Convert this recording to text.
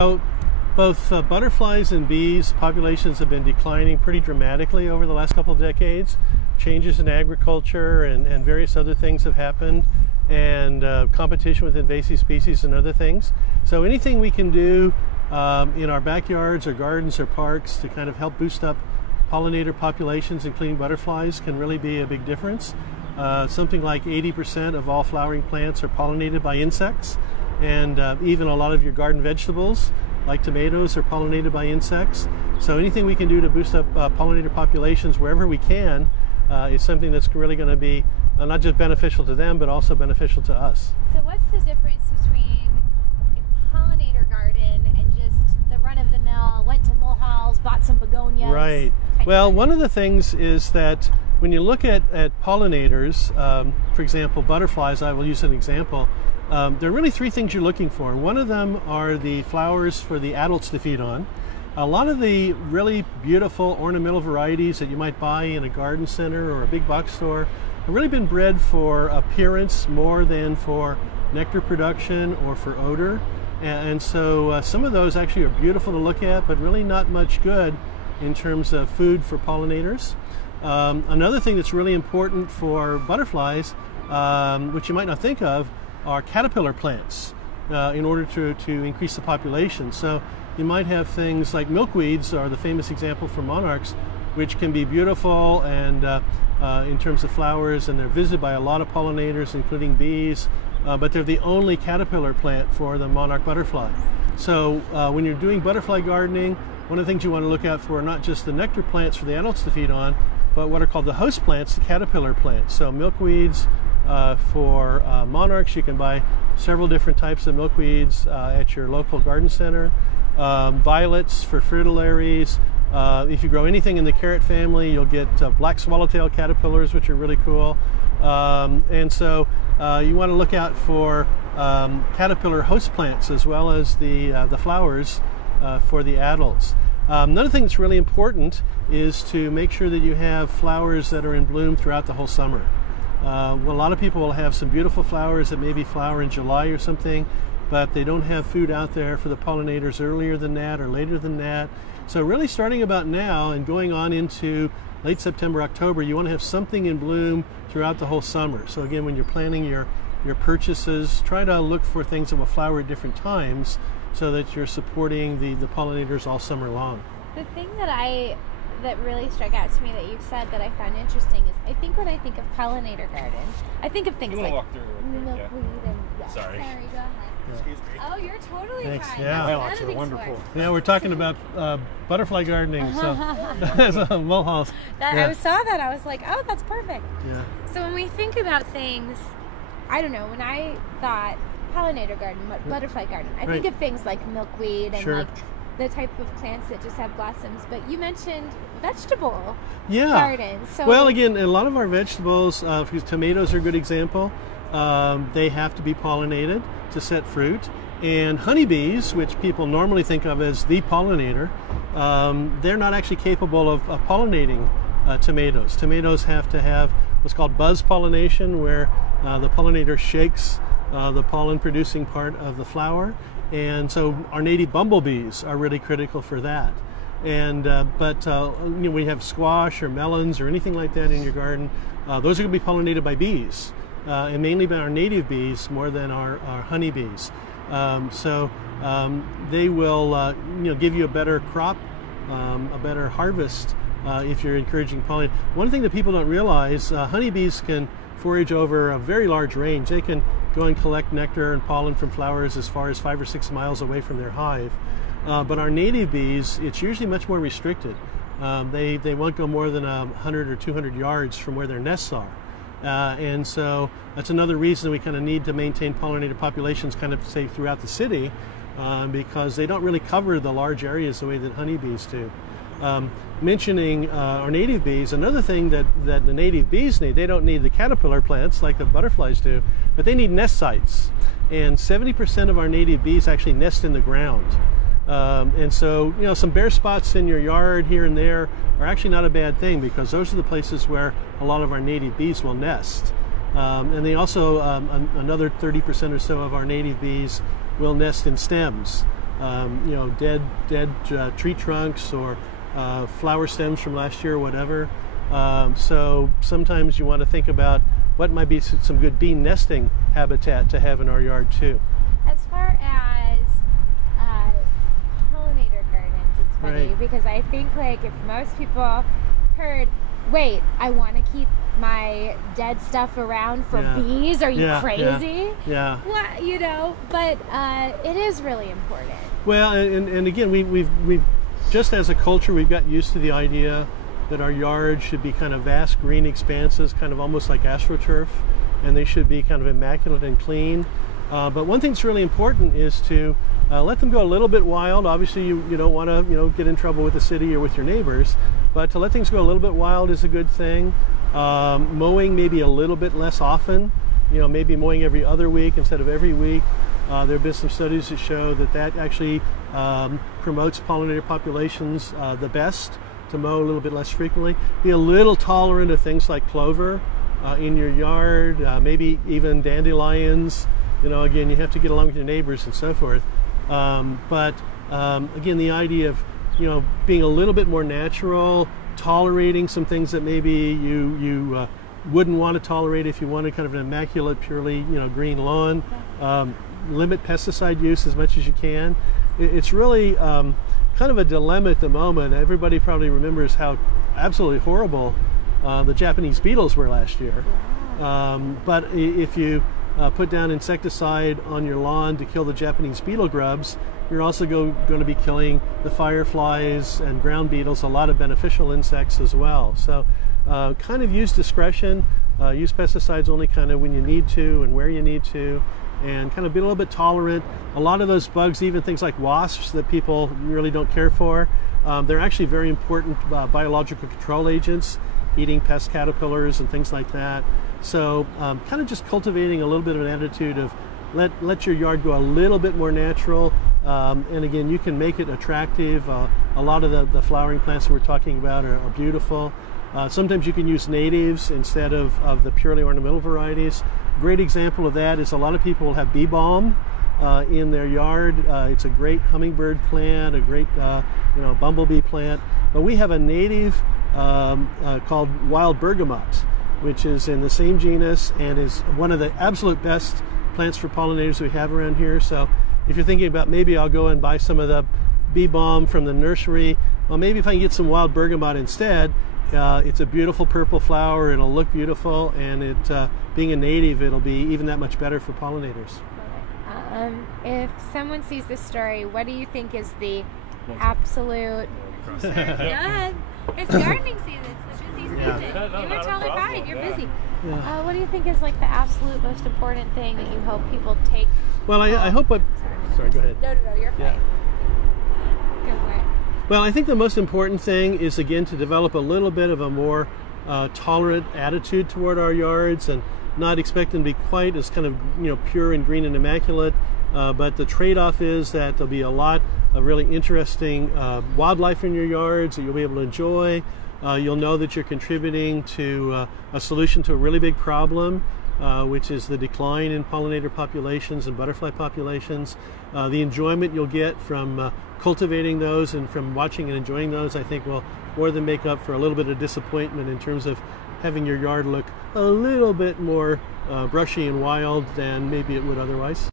So both butterflies and bees populations have been declining pretty dramatically over the last couple of decades. Changes in agriculture and various other things have happened, and competition with invasive species and other things. So anything we can do in our backyards or gardens or parks to kind of help boost up pollinator populations, including butterflies, can really be a big difference. Something like 80% of all flowering plants are pollinated by insects, and even a lot of your garden vegetables, like tomatoes, are pollinated by insects. So anything we can do to boost up pollinator populations wherever we can is something that's really going to be not just beneficial to them, but also beneficial to us. So what's the difference between a pollinator garden and just the run-of-the-mill, went to Mulhall's, bought some begonias? Right. Well, one of the things is that when you look at pollinators, for example, butterflies, I will use an example, there are really three things you're looking for. One of them are the flowers for the adults to feed on. A lot of the really beautiful ornamental varieties that you might buy in a garden center or a big box store have really been bred for appearance more than for nectar production or for odor. And so some of those actually are beautiful to look at, but really not much good in terms of food for pollinators. Another thing that's really important for butterflies, which you might not think of, are caterpillar plants in order to increase the population. So you might have things like milkweeds are the famous example for monarchs, which can be beautiful and in terms of flowers, and they're visited by a lot of pollinators, including bees, but they're the only caterpillar plant for the monarch butterfly. So when you're doing butterfly gardening, one of the things you want to look out for are not just the nectar plants for the adults to feed on, but what are called the host plants, the caterpillar plants. So milkweeds for monarchs, you can buy several different types of milkweeds at your local garden center. Violets for fritillaries. If you grow anything in the carrot family, you'll get black swallowtail caterpillars, which are really cool. And so you want to look out for caterpillar host plants as well as the flowers for the adults. Another thing that's really important is to make sure that you have flowers that are in bloom throughout the whole summer. Well, a lot of people will have some beautiful flowers that maybe flower in July or something, but they don't have food out there for the pollinators earlier than that or later than that. So really starting about now and going on into late September, October, you want to have something in bloom throughout the whole summer. So again, when you're planning your purchases, try to look for things that will flower at different times so that you're supporting the pollinators all summer long. The thing that really struck out to me that you've said that I found interesting is when I think of pollinator gardens, I think of things like milkweed and Sorry, go ahead. Yeah. Excuse me. Oh, you're totally Thanks. fine. Yeah. Lilacs are wonderful. Yeah, we're talking about butterfly gardening, so Mulhall's. I saw that, I was like, oh, that's perfect. Yeah. So when we think about things, I don't know, when I thought pollinator garden, butterfly garden, I think of things like milkweed and like the type of plants that just have blossoms, but you mentioned vegetable gardens. So well, again, a lot of our vegetables, because tomatoes are a good example, they have to be pollinated to set fruit. And honeybees, which people normally think of as the pollinator, they're not actually capable of pollinating tomatoes. Tomatoes have to have what's called buzz pollination, where the pollinator shakes the pollen producing part of the flower. And so our native bumblebees are really critical for that. And but we have squash or melons or anything like that in your garden. Those are going to be pollinated by bees, and mainly by our native bees more than our honeybees. So they will give you a better crop, a better harvest if you're encouraging pollination. One thing that people don't realize, honeybees can forage over a very large range. They can go and collect nectar and pollen from flowers as far as 5 or 6 miles away from their hive. But our native bees, it's usually much more restricted. They won't go more than 100 or 200 yards from where their nests are. And so that's another reason we kind of need to maintain pollinator populations kind of, say, throughout the city, because they don't really cover the large areas the way that honeybees do. Mentioning our native bees, another thing that the native bees need, they don't need the caterpillar plants like the butterflies do, but they need nest sites. And 70% of our native bees actually nest in the ground. And so, some bare spots in your yard here and there are actually not a bad thing, because those are the places where a lot of our native bees will nest. And they also, another 30% or so of our native bees will nest in stems. dead tree trunks or flower stems from last year or whatever. So sometimes you want to think about what might be some good bee nesting habitat to have in our yard too. As far as pollinator gardens, it's funny because I think like if most people heard, wait, I want to keep my dead stuff around for bees, are you crazy? Yeah. Well, but it is really important. Well, and again, we've just as a culture, we've got used to the idea that our yard should be kind of vast green expanses, kind of almost like AstroTurf, and they should be kind of immaculate and clean. But one thing that's really important is to let them go a little bit wild. Obviously, you don't want to get in trouble with the city or with your neighbors, but to let things go a little bit wild is a good thing. Mowing maybe a little bit less often, maybe mowing every other week instead of every week. There have been some studies that show that actually promotes pollinator populations the best, to mow a little bit less frequently. Be a little tolerant of things like clover in your yard, maybe even dandelions. Again, you have to get along with your neighbors and so forth. But again, the idea of being a little bit more natural, tolerating some things that maybe you wouldn't want to tolerate if you wanted kind of an immaculate, purely green lawn. Limit pesticide use as much as you can. It's really kind of a dilemma at the moment. Everybody probably remembers how absolutely horrible the Japanese beetles were last year. But if you put down insecticide on your lawn to kill the Japanese beetle grubs, you're also going to be killing the fireflies and ground beetles, a lot of beneficial insects as well. So kind of use discretion, use pesticides only kind of when you need to and where you need to, and kind of be a little bit tolerant. A lot of those bugs, even things like wasps that people really don't care for, they're actually very important biological control agents, eating pest caterpillars and things like that. So kind of just cultivating a little bit of an attitude of let your yard go a little bit more natural, and again, you can make it attractive. A lot of the flowering plants that we're talking about are beautiful. Sometimes you can use natives instead of the purely ornamental varieties. Great example of that is a lot of people will have bee balm in their yard. It's a great hummingbird plant, a great bumblebee plant. But we have a native called wild bergamot, which is in the same genus and is one of the absolute best plants for pollinators we have around here. So if you're thinking about maybe I'll go and buy some of the bee balm from the nursery, well, maybe if I can get some wild bergamot instead. It's a beautiful purple flower, it'll look beautiful, and being a native, it'll be even that much better for pollinators. If someone sees this story, what do you think is the absolute... Good. It's gardening season, it's the busy season. You were totally fine, you're busy. Yeah. What do you think is like the absolute most important thing that you hope people take? Well, I hope what... Sorry, go ahead. No, you're fine. Go for it. Well, I think the most important thing is, again, to develop a little bit of a more tolerant attitude toward our yards and not expect them to be quite as kind of pure and green and immaculate. But the trade-off is that there'll be a lot of really interesting wildlife in your yards that you'll be able to enjoy. You'll know that you're contributing to a solution to a really big problem, which is the decline in pollinator populations and butterfly populations. The enjoyment you'll get from cultivating those and from watching and enjoying those, I think, will more than make up for a little bit of disappointment in terms of having your yard look a little bit more brushy and wild than maybe it would otherwise.